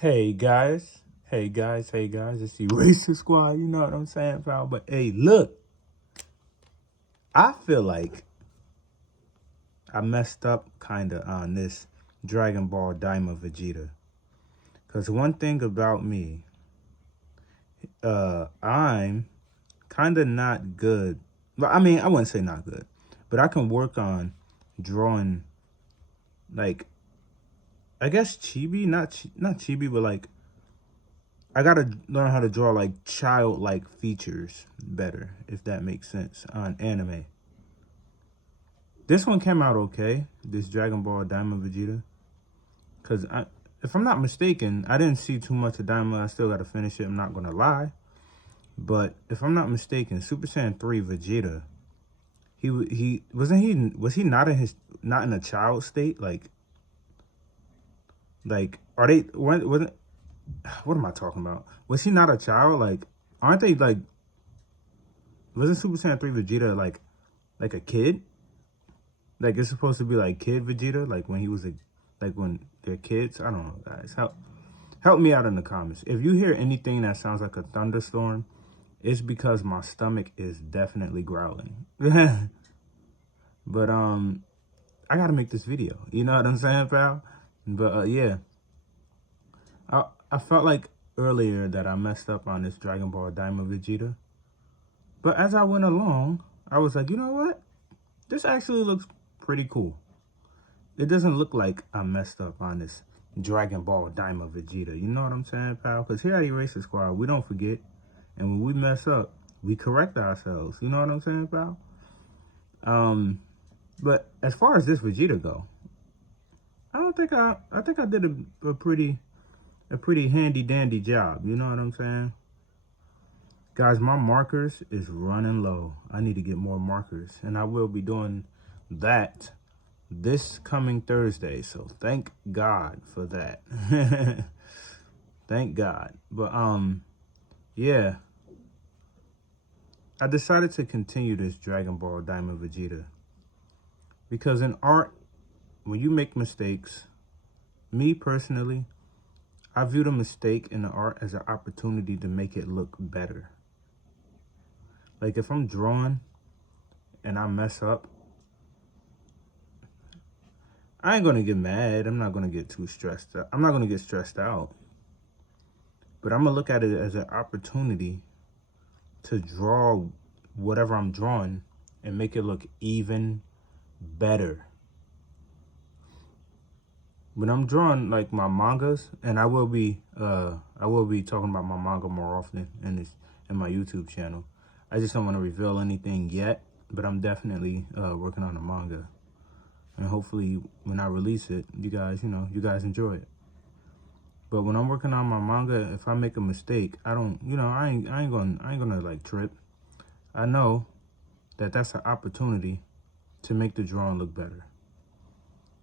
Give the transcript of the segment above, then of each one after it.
Hey guys, hey guys, it's the Racist Squad, you know what I'm saying, pal? But hey, look, I feel like I messed up kinda on this Dragon Ball Daima Vegeta. Cause one thing about me, I'm kinda not good. Well, I mean, I wouldn't say not good, but I can work on drawing like I guess chibi, not chibi, but like I gotta learn how to draw like childlike features better, if that makes sense, on anime. This one came out okay, this Dragon Ball Diamond Vegeta. Because if I'm not mistaken, I didn't see too much of Diamond. I still got to finish it, I'm not going to lie. But if I'm not mistaken, Super Saiyan 3 Vegeta, was he not in not in a child state? Like are they, wasn't, what am I talking about? Was he not a child? Like, aren't they like, wasn't Super Saiyan 3 Vegeta like a kid? Like it's supposed to be like kid Vegeta, like when he was like when they're kids. I don't know, guys. Help me out in the comments. If you hear anything that sounds like a thunderstorm, it's because my stomach is definitely growling. But I gotta make this video. You know what I'm saying, pal? But yeah, I felt like earlier that I messed up on this Dragon Ball Diamond Vegeta. But as I went along, I was like, you know what? This actually looks pretty cool. It doesn't look like I messed up on this Dragon Ball Daima Vegeta. You know what I'm saying, pal? Because here at Eraser Squad, we don't forget. And when we mess up, we correct ourselves. You know what I'm saying, pal? But as far as this Vegeta go, I don't think I think I did a pretty handy dandy job. You know what I'm saying? Guys, my markers is running low. I need to get more markers. And I will be doing that this coming Thursday. So thank God for that. Thank God. But yeah. I decided to continue this Dragon Ball Diamond Vegeta. Because in art, when you make mistakes, me personally, I view the mistake in the art as an opportunity to make it look better. Like if I'm drawing and I mess up, I ain't gonna get mad. I'm not gonna get too stressed out. I'm not gonna get stressed out. But I'm gonna look at it as an opportunity to draw whatever I'm drawing and make it look even better. When I'm drawing like my mangas, and I will be talking about my manga more often in my YouTube channel. I just don't want to reveal anything yet, but I'm definitely working on a manga. And hopefully when I release it, you guys enjoy it. But when I'm working on my manga, if I make a mistake, I don't, I ain't gonna like trip. I know that that's an opportunity to make the drawing look better.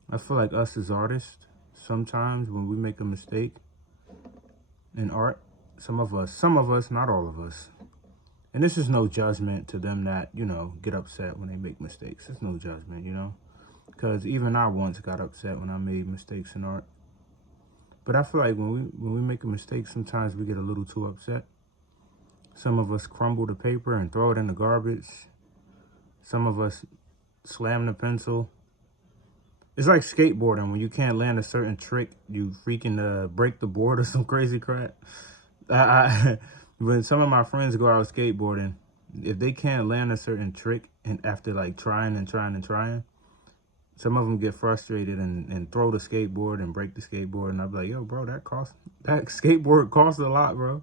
I feel like us as artists, sometimes when we make a mistake in art, some of us, not all of us, and this is no judgment to them that, get upset when they make mistakes. It's no judgment, because even I once got upset when I made mistakes in art. But I feel like when we make a mistake, sometimes we get a little too upset. Some of us crumble the paper and throw it in the garbage. Some of us slam the pencil. It's like skateboarding. When you can't land a certain trick, you freaking break the board or some crazy crap. When some of my friends go out skateboarding, if they can't land a certain trick, and after like trying and trying and trying, some of them get frustrated and throw the skateboard and break the skateboard. And I'm like, yo, bro, that skateboard costs a lot, bro.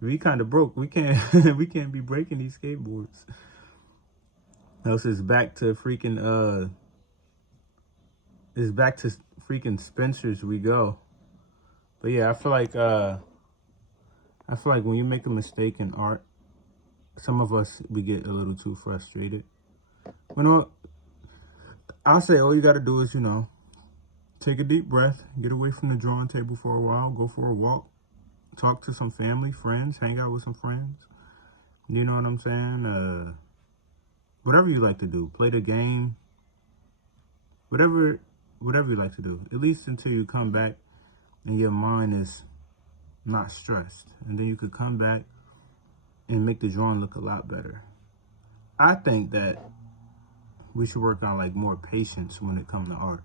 We kind of broke. We can't we can't be breaking these skateboards. Else it's back to freaking Spencer's we go. But yeah, I feel like when you make a mistake in art, some of us, we get a little too frustrated. I'll say all you got to do is, take a deep breath, get away from the drawing table for a while, go for a walk, talk to some family, friends, hang out with some friends. You know what I'm saying? Whatever you like to do, play the game, whatever you like to do, at least until you come back and your mind is not stressed. And then you could come back and make the drawing look a lot better. I think that we should work on like more patience when it comes to art.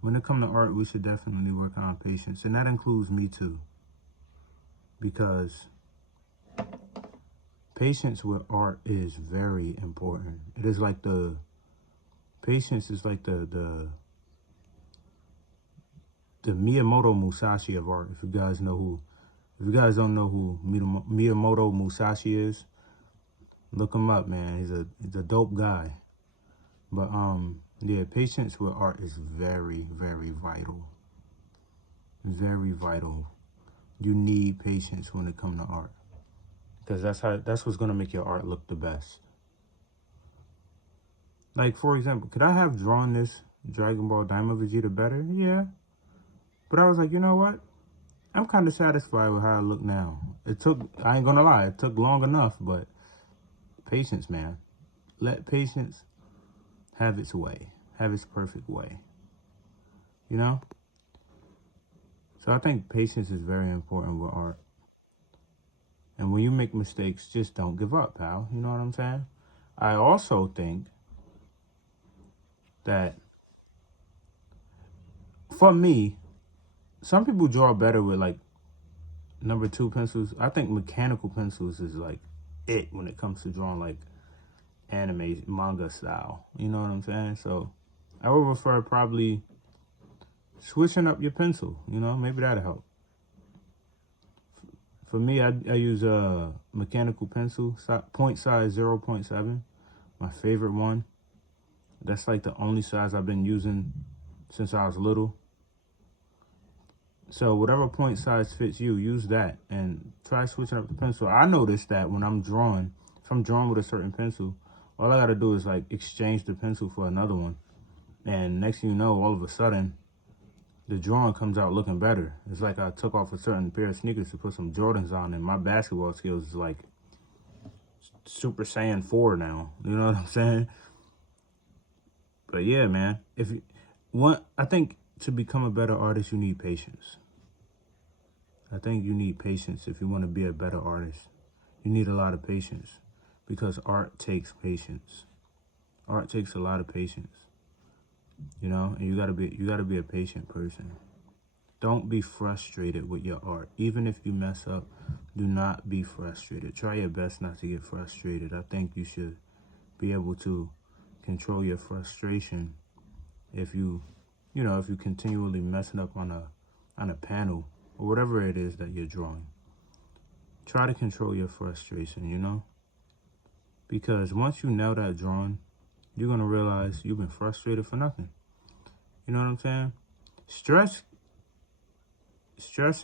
When it comes to art, we should definitely work on patience. And that includes me too. Because patience with art is very important. It is like patience is like the Miyamoto Musashi of art. If you guys don't know who Miyamoto Musashi is, look him up, man. He's a dope guy. But yeah, patience with art is very, very vital. Very vital. You need patience when it comes to art, because that's what's gonna make your art look the best. Like, for example, could I have drawn this Dragon Ball Daima Vegeta better? Yeah. But I was like, you know what? I'm kind of satisfied with how I look now. I ain't gonna lie, it took long enough, but patience, man. Let patience have its way, have its perfect way, you know? So I think patience is very important with art. And when you make mistakes, just don't give up, pal. You know what I'm saying? I also think that, for me, some people draw better with like #2 pencils. I think mechanical pencils is like it when it comes to drawing like anime, manga style. You know what I'm saying? So I would prefer probably switching up your pencil. You know, maybe that'll help. For me, I use a mechanical pencil, point size 0.7, my favorite one. That's like the only size I've been using since I was little. So whatever point size fits you, use that and try switching up the pencil. I noticed that when I'm drawing, if I'm drawing with a certain pencil, all I gotta do is like exchange the pencil for another one. And next thing you know, all of a sudden, the drawing comes out looking better. It's like I took off a certain pair of sneakers to put some Jordans on, and my basketball skills is like Super Saiyan 4 now. You know what I'm saying? But yeah, man. I think to become a better artist, you need patience. I think you need patience if you want to be a better artist. You need a lot of patience, because art takes patience. Art takes a lot of patience. You know, and you gotta be a patient person. Don't be frustrated with your art. Even if you mess up, do not be frustrated. Try your best not to get frustrated. I think you should be able to control your frustration if you continually messing up on a panel or whatever it is that you're drawing. Try to control your frustration, you know? Because once you nail that drawing, you're gonna realize you've been frustrated for nothing. You know what I'm saying? Stress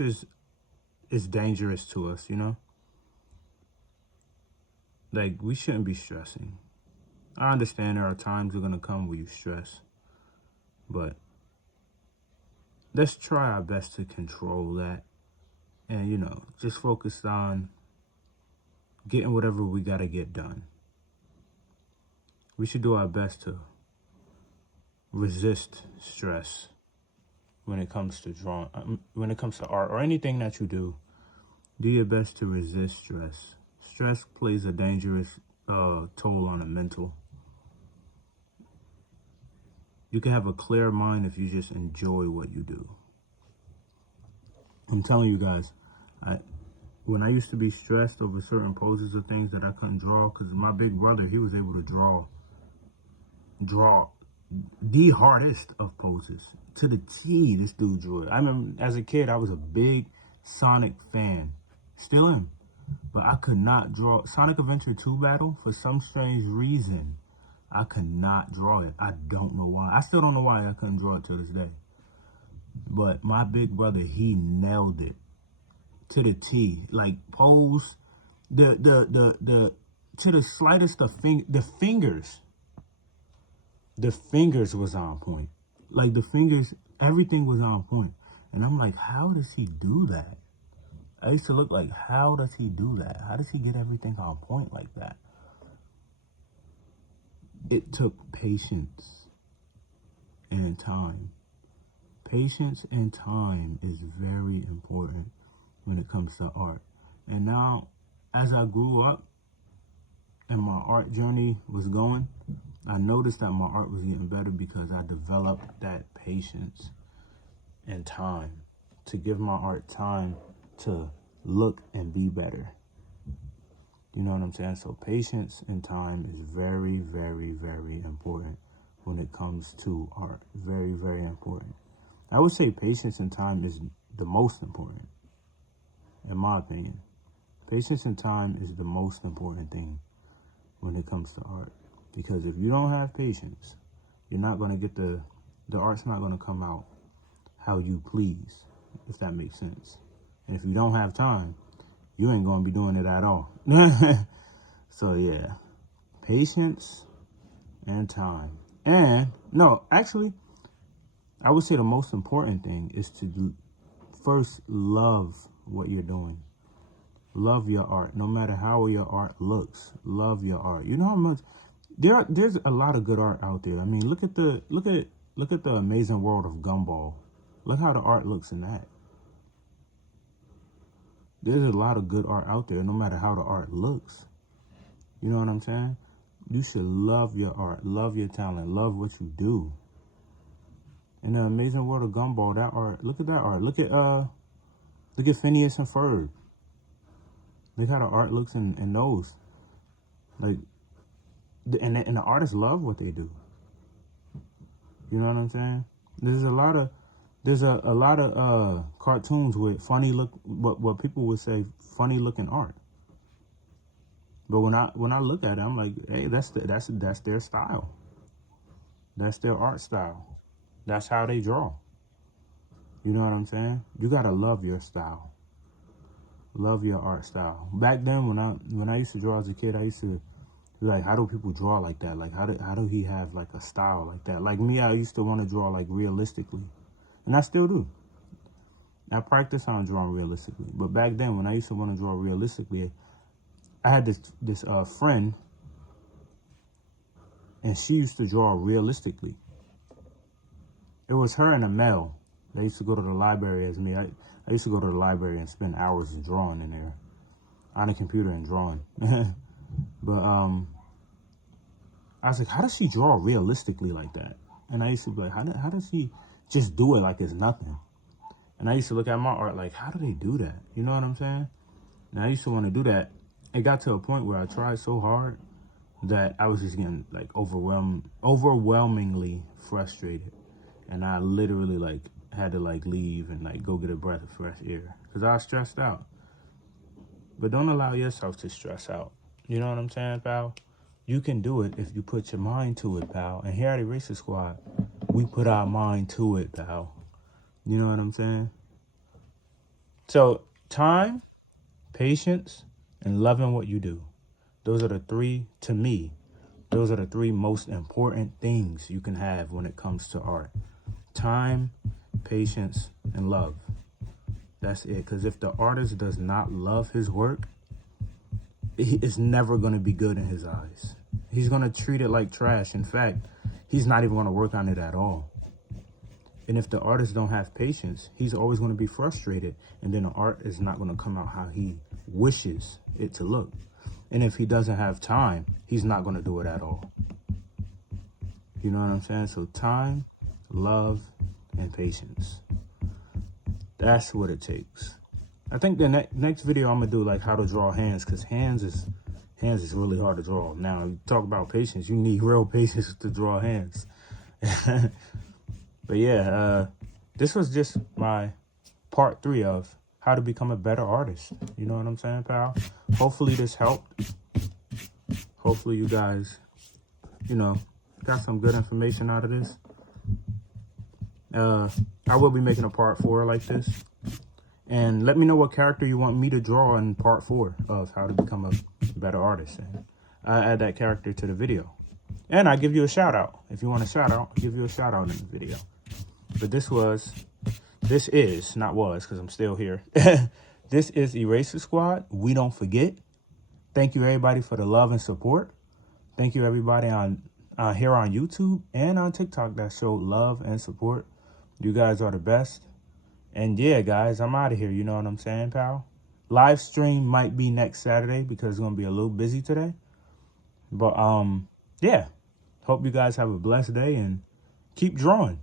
is dangerous to us, you know? Like, we shouldn't be stressing. I understand there are times that are gonna come where you stress, but let's try our best to control that and, you know, just focus on getting whatever we gotta get done. We should do our best to resist stress when it comes to drawing, when it comes to art or anything that you do. Do your best to resist stress. Stress plays a dangerous toll on the mental. You can have a clear mind if you just enjoy what you do. I'm telling you guys, when I used to be stressed over certain poses or things that I couldn't draw, because my big brother, he was able to draw the hardest of poses to the T. This dude drew it. I remember as a kid, I was a big Sonic fan, still am, but I could not draw Sonic Adventure 2 Battle. For some strange reason, I could not draw it. I don't know why. I still don't know why I couldn't draw it to this day. But my big brother, he nailed it to the T. Like, pose, to the slightest of the fingers was on point. Like, the fingers, everything was on point. And I'm like, how does he do that? I used to look like, how does he do that? How does he get everything on point like that? It took patience and time. patience and time is very important when it comes to art. And now, as I grew up and my art journey was going, I noticed that my art was getting better because I developed that patience and time to give my art time to look and be better. You know what I'm saying? So patience and time is very, very, very important when it comes to art. Very, very important. I would say patience and time is the most important, in my opinion. Patience and time is the most important thing when it comes to art. Because if you don't have patience, you're not going to get the art's not going to come out how you please, if that makes sense. And if you don't have time, you ain't going to be doing it at all. So yeah, patience and time. And no, actually, I would say the most important thing is to first love what you're doing. Love your art, no matter how your art looks. Love your art. You know how much there's a lot of good art out there. I mean, look at the Amazing World of Gumball. Look how the art looks in that. There's a lot of good art out there, no matter how the art looks. You know what I'm saying? You should love your art, love your talent, love what you do. In the Amazing World of Gumball, that art, look at that art. Look at Phineas and Ferb. Look how the art looks in those. Like, and the artists love what they do. You know what I'm saying? There's a lot of cartoons with funny what people would say funny looking art. But when I look at it, I'm like, hey, that's their style. That's their art style. That's how they draw. You know what I'm saying? You gotta love your style. Love your art style. Back then, when I used to draw as a kid, I used to be like, how do people draw like that? Like, how do he have like a style like that? Like me, I used to want to draw like realistically, and I still do. I practice on drawing realistically, but back then, when I used to want to draw realistically, I had this friend, and she used to draw realistically. It was her and a male. They used to go to the library as me. I used to go to the library and spend hours drawing in there on a computer and drawing. But I was like, how does she draw realistically like that? And I used to be like, how does she just do it like it's nothing? And I used to look at my art like, how do they do that? You know what I'm saying? And I used to want to do that. It got to a point where I tried so hard that I was just getting like overwhelmingly frustrated. And I literally like had to like leave and like go get a breath of fresh air because I was stressed out. But don't allow yourself to stress out. You know what I'm saying, pal? You can do it if you put your mind to it, pal. And here at Eraser Squad, we put our mind to it, pal. You know what I'm saying? So time, patience, and loving what you do. Those are the three, to me, those are the three most important things you can have when it comes to art. Time, patience, and love. That's it. Because if the artist does not love his work, it's never going to be good in his eyes. He's going to treat it like trash. In fact, he's not even going to work on it at all. And if the artist don't have patience, he's always going to be frustrated. And then the art is not going to come out how he wishes it to look. And if he doesn't have time, he's not going to do it at all. You know what I'm saying? So time, love, and patience. That's what it takes. I think the next video I'm going to do like how to draw hands, because hands is really hard to draw. Now, you talk about patience, you need real patience to draw hands. But yeah, this was just my part 3 of how to become a better artist. You know what I'm saying, pal? Hopefully this helped. Hopefully you guys, got some good information out of this. I will be making a part 4 like this. And let me know what character you want me to draw in part 4 of how to become a better artist. And I add that character to the video. And I give you a shout out. If you want a shout out, I'll give you a shout out in the video. But this is, not was, because I'm still here. This is Eraser Squad. We don't forget. Thank you everybody for the love and support. Thank you everybody on here on YouTube and on TikTok that showed love and support. You guys are the best. And yeah, guys, I'm out of here. You know what I'm saying, pal? Live stream might be next Saturday because it's going to be a little busy today. But yeah, hope you guys have a blessed day and keep drawing.